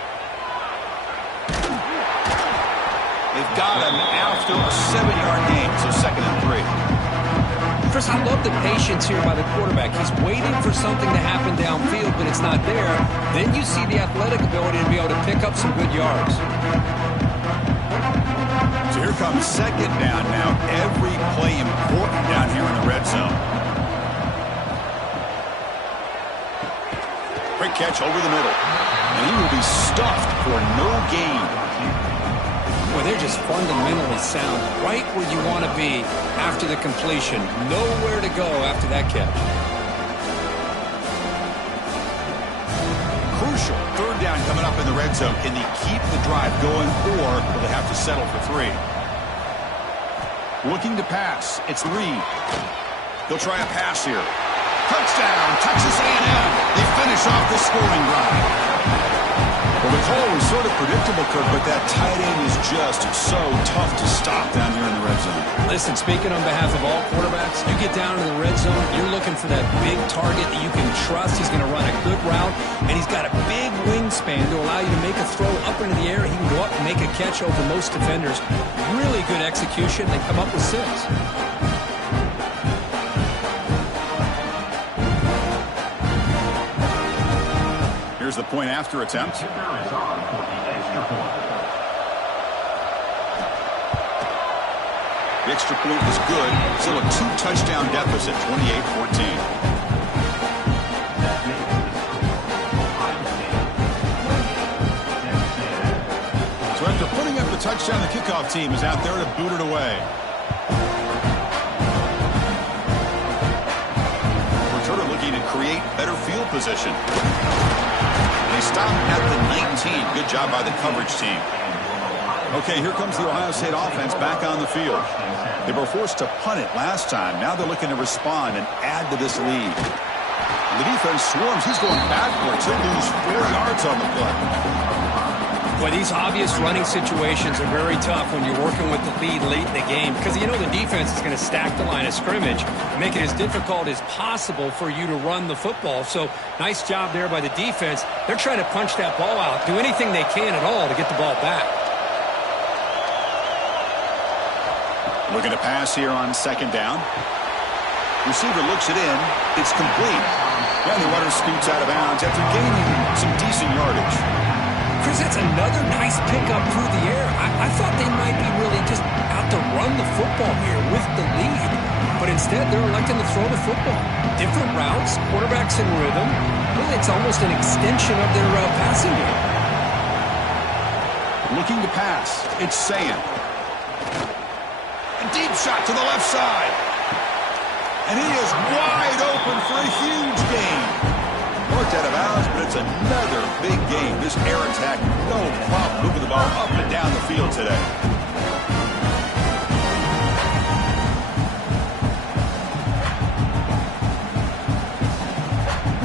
They've got him after a 7-yard gain, so 2nd and 3. Chris, I love the patience here by the quarterback. He's waiting for something to happen downfield, but it's not there. Then you see the athletic ability to be able to pick up some good yards. So here comes 2nd down now. Every play important down here in the red zone. catch over the middle. And he will be stuffed for no gain. Well, they're just fundamentally sound, right where you want to be after the completion. Nowhere to go after that catch. Crucial. Third down coming up in the red zone. Can they keep the drive going, or will they have to settle for 3? Looking to pass. It's Reed. They'll try a pass here. Touchdown, Texas A&M. They finish off the scoring drive. Well, the call was sort of predictable, Kirk, but that tight end is just so tough to stop down here in the red zone. Listen, speaking on behalf of all quarterbacks, you get down in the red zone, you're looking for that big target that you can trust. He's going to run a good route, and he's got a big wingspan to allow you to make a throw up into the air. He can go up and make a catch over most defenders. Really good execution. They come up with 6. Here's the point after attempt. Kicker is on for the extra point. The extra point is good. Still a 2-touchdown deficit, 28-14. So after putting up the touchdown, the kickoff team is out there to boot it away. Returner looking to create better field position. They stop at the 19. Good job by the coverage team. Okay, here comes the Ohio State offense back on the field. They were forced to punt it last time. Now they're looking to respond and add to this lead. The defense swarms. He's going backwards. He'll lose 4 yards on the play. Boy, these obvious running situations are very tough when you're working with the lead late in the game because you know the defense is going to stack the line of scrimmage, make it as difficult as possible for you to run the football. So nice job there by the defense. They're trying to punch that ball out, do anything they can at all to get the ball back. Looking to pass here on 2nd down. Receiver looks it in. It's complete. And the runner scoots out of bounds after gaining some decent yardage. Chris, that's another nice pickup through the air. I thought they might be really just out to run the football here with the lead. But instead, they're electing to throw the football. Different routes, quarterbacks in rhythm. Really, it's almost an extension of their passing game. Looking to pass. It's Sand. A deep shot to the left side. And he is wide open for a huge gain. Worked out of bounds, but it's another big game. This air attack, no problem moving the ball up and down the field today.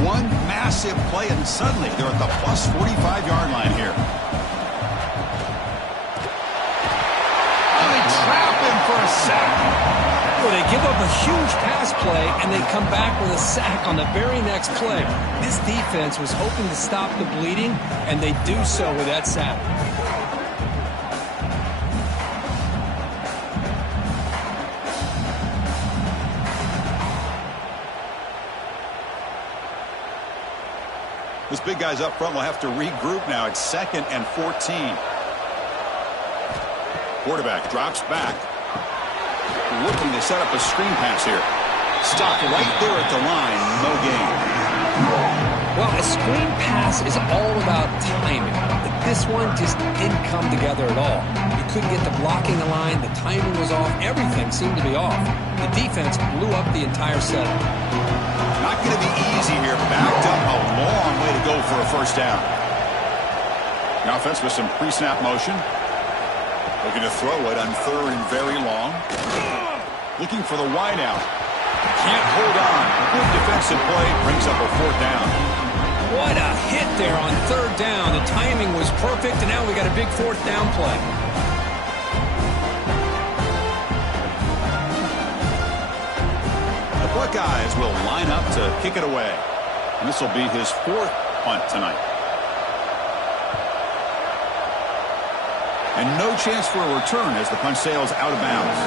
One massive play, and suddenly they're at the plus 45-yard line here. Oh, they trap him for a sack. Well, they give up a huge pass play, and they come back with a sack on the very next play. This defense was hoping to stop the bleeding, and they do so with that sack. This big guy's up front will have to regroup now. It's 2nd and 14. Quarterback drops back. Looking to set up a screen pass here. Stopped right there at the line. No gain. Well, a screen pass is all about timing. But this one just didn't come together at all. You couldn't get the blocking line. The timing was off. Everything seemed to be off. The defense blew up the entire setup. Not going to be easy here. Backed up a long way to go for a first down. The offense with some pre-snap motion. Looking to throw it on 3rd and very long. Looking for the wide out. Can't hold on. Good defensive play. Brings up a 4th down. What a hit there on 3rd down. The timing was perfect, and now we got a big 4th down play. The Buckeyes will line up to kick it away. And this will be his 4th punt tonight. And no chance for a return as the punt sails out of bounds.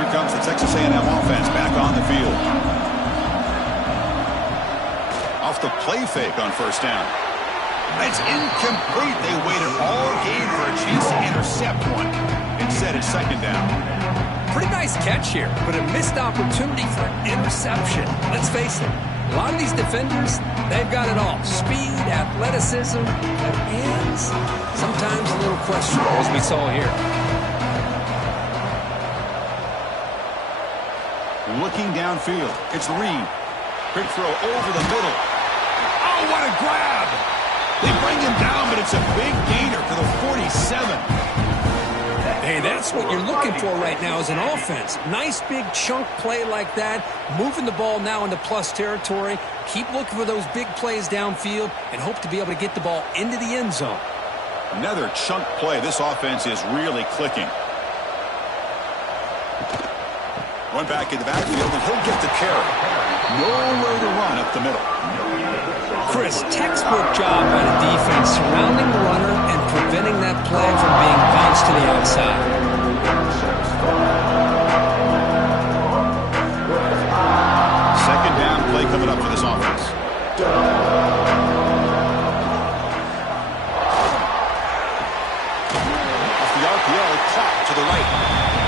Here comes the Texas A&M offense back on the field. Off the play fake on 1st down. It's incomplete. They waited all game for a chance to intercept one. Instead, it's 2nd down. Pretty nice catch here, but a missed opportunity for an interception. Let's face it, A lot of these defenders, they've got it all. Speed, athleticism, but hands, sometimes a little questionable, as we saw here. Looking downfield, it's Reed. Quick throw over the middle. Oh, what a grab! They bring him down, but it's a big gainer for the 47. Hey, that's what you're looking for right now as an offense. Nice big chunk play like that, moving the ball now into plus territory. Keep looking for those big plays downfield and hope to be able to get the ball into the end zone. Another chunk play. This offense is really clicking. One back in the backfield, and he'll get the carry. Nowhere to run up the middle. Chris, textbook job by the defense surrounding the runner and preventing that play from being bounced to the outside. Second down play coming up for this offense. Off the RPO, caught to the right.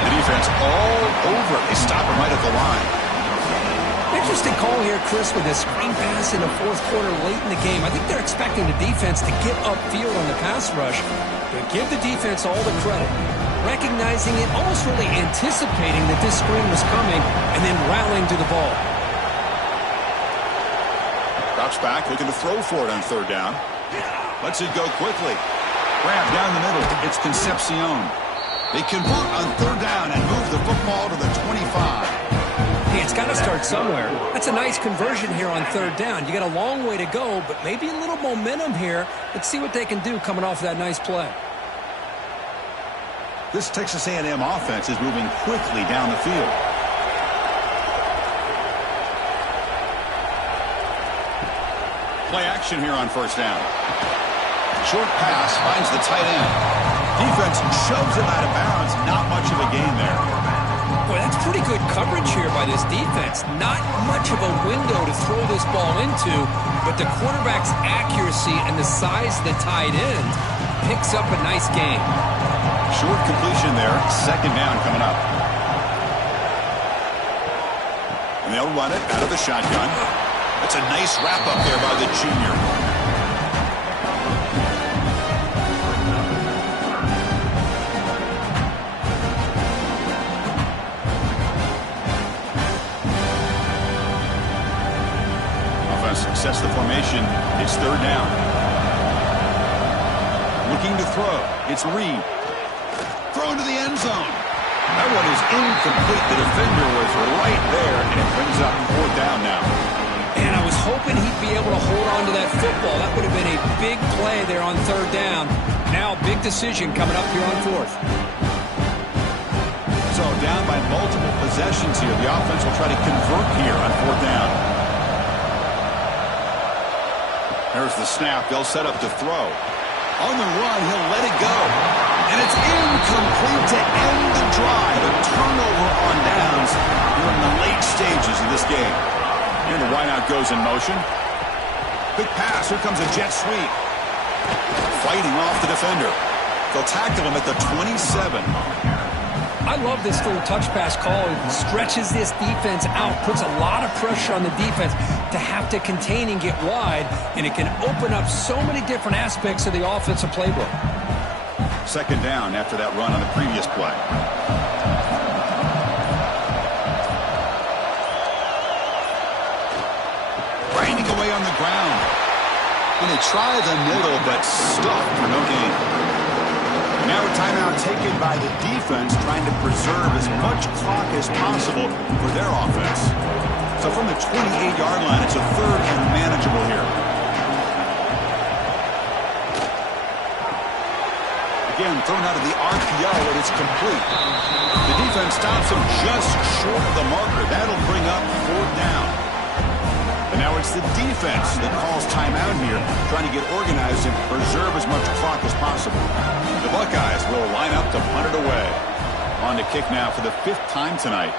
The defense all over. They stop him right at the line. Interesting call here, Chris, with a screen pass in the fourth quarter late in the game. I think they're expecting the defense to get upfield on the pass rush, but give the defense all the credit. Recognizing it, almost really anticipating that this screen was coming, and then rallying to the ball. Drops back, looking to throw for it on third down. Lets it go quickly. Grab down the middle. It's Concepcion. They convert on third down and move the football to the 25. Hey, it's got to start somewhere. That's a nice conversion here on third down. You got a long way to go, but maybe a little momentum here. Let's see what they can do coming off that nice play. This Texas A&M offense is moving quickly down the field. Play action here on first down. Short pass finds the tight end. Defense shoves him out of bounds. Not much of a gain there. Boy, that's pretty good coverage here by this defense. Not much of a window to throw this ball into, but the quarterback's accuracy and the size of the tight end picks up a nice gain. Short completion there. Second down coming up. And they'll run it out of the shotgun. That's a nice wrap-up there by the junior. Sets the formation. It's third down. Looking to throw. It's Reed. Throw into the end zone. That one is incomplete. The defender was right there, and it brings up fourth down now. And I was hoping he'd be able to hold on to that football. That would have been a big play there on third down. Now, big decision coming up here on fourth. So down by multiple possessions here. The offense will try to convert here on fourth down. There's the snap. They'll set up to throw. On the run, he'll let it go. And it's incomplete to end the drive. A turnover on downs during the late stages of this game. And the wideout goes in motion. Quick pass. Here comes a jet sweep. Fighting off the defender. They'll tackle him at the 27. I love this little touch pass call. It stretches this defense out, puts a lot of pressure on the defense to have to contain and get wide, and it can open up so many different aspects of the offensive playbook. Second down after that run on the previous play. Grinding away on the ground. And they try the middle, but stuffed for no gain. Now a timeout taken by the defense, trying to preserve as much clock as possible for their offense. So from the 28-yard line, it's a third and manageable here. Again, thrown out of the RPO, and it's complete. The defense stops him just short of the marker. That'll bring up fourth down. And now it's the defense that calls timeout here, trying to get organized and preserve as much clock as possible. The Buckeyes will line up to punt it away. On to kick now for the fifth time tonight.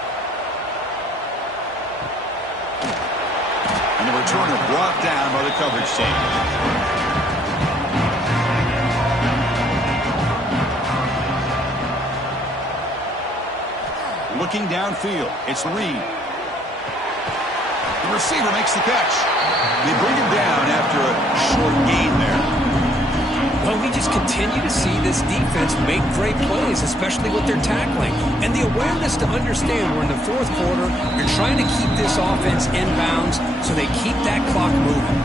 And the returner brought down by the coverage team. Looking downfield, it's Reed. The receiver makes the catch. They bring him down after a short gain there. Well, we just continue to see this defense make great plays, especially with their tackling. And the awareness to understand we're in the fourth quarter, you're trying to keep this offense in bounds so they keep that clock moving.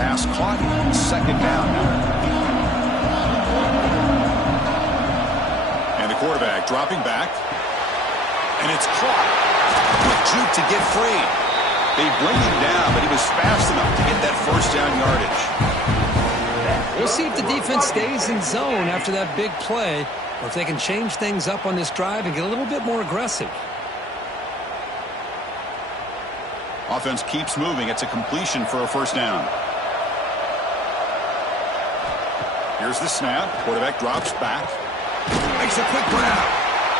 Pass caught, second down now. And the quarterback dropping back. And it's caught. Quick juke to get free. They bring him down, but he was fast enough to get that first down yardage. We'll see if the defense stays in zone after that big play, or if they can change things up on this drive and get a little bit more aggressive. Offense keeps moving. It's a completion for a first down. Here's the snap. Quarterback drops back. Makes a quick grab.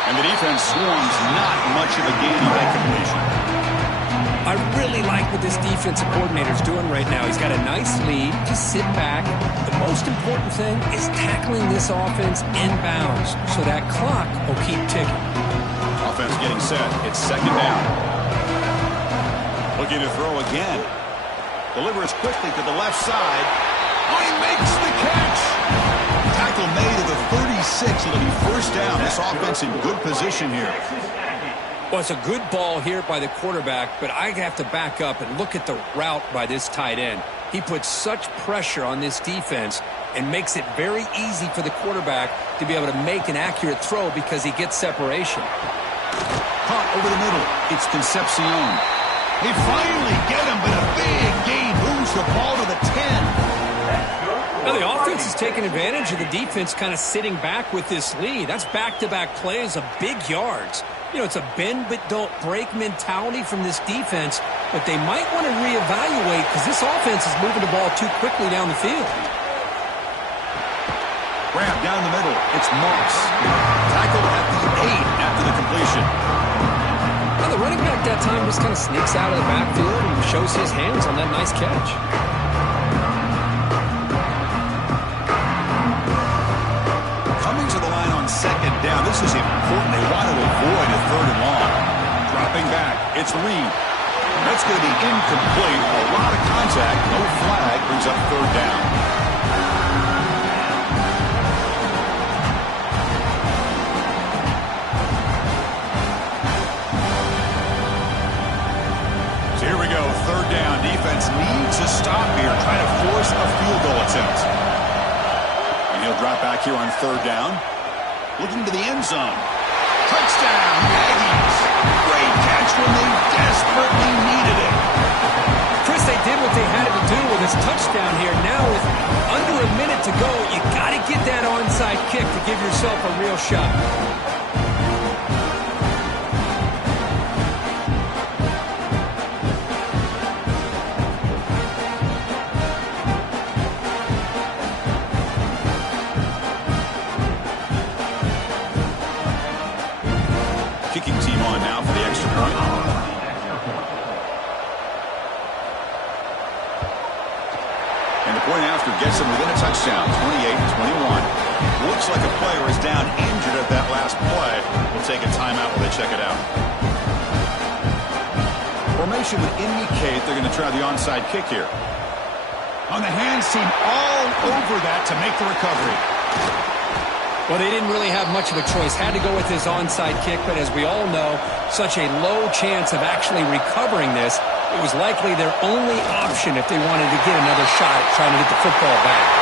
And the defense swarms, not much of a gain on that completion. I really like what this defensive coordinator's doing right now. He's got a nice lead. Just sit back. The most important thing is tackling this offense in bounds so that clock will keep ticking. Offense getting set. It's second down. Looking to throw again. Delivers quickly to the left side. Oh, he makes the catch. Tackle made at the 36. It'll be first down. This offense in good position here. Well, it's a good ball here by the quarterback, but I have to back up and look at the route by this tight end. He puts such pressure on this defense and makes it very easy for the quarterback to be able to make an accurate throw because he gets separation. Caught over the middle. It's Concepcion. They finally get him, but a big gain moves the ball to the 10. Now, the offense is taking advantage of the defense kind of sitting back with this lead. That's back-to-back plays of big yards. You know, it's a bend but don't break mentality from this defense, but they might want to reevaluate because this offense is moving the ball too quickly down the field. Grab down the middle. It's Moss. Tackled at the 8 after the completion. Now, the running back that time just kind of sneaks out of the backfield and shows his hands on that nice catch. Coming to the line on second down. This is important. They want to avoid a third and long. Dropping back. It's Reed. That's going to be incomplete. A lot of contact. No flag. Brings up third down. So here we go. Third down. Defense needs a stop here. Trying to force a field goal attempt. He'll drop back here on third down. Looking to the end zone. Touchdown, Aggies. Great catch when they desperately needed it. Chris, they did what they had to do with his touchdown here. Now with under a minute to go, you got to get that onside kick to give yourself a real shot. Kicking team on now for the extra point. And the point after gets them within a touchdown, 28-21. Looks like a player is down injured at that last play. We'll take a timeout while they check it out. Formation would indicate they're going to try the onside kick here. On the hands team all over that to make the recovery. Well, they didn't really have much of a choice. Had to go with his onside kick, but as we all know, such a low chance of actually recovering this. It was likely their only option if they wanted to get another shot at trying to get the football back.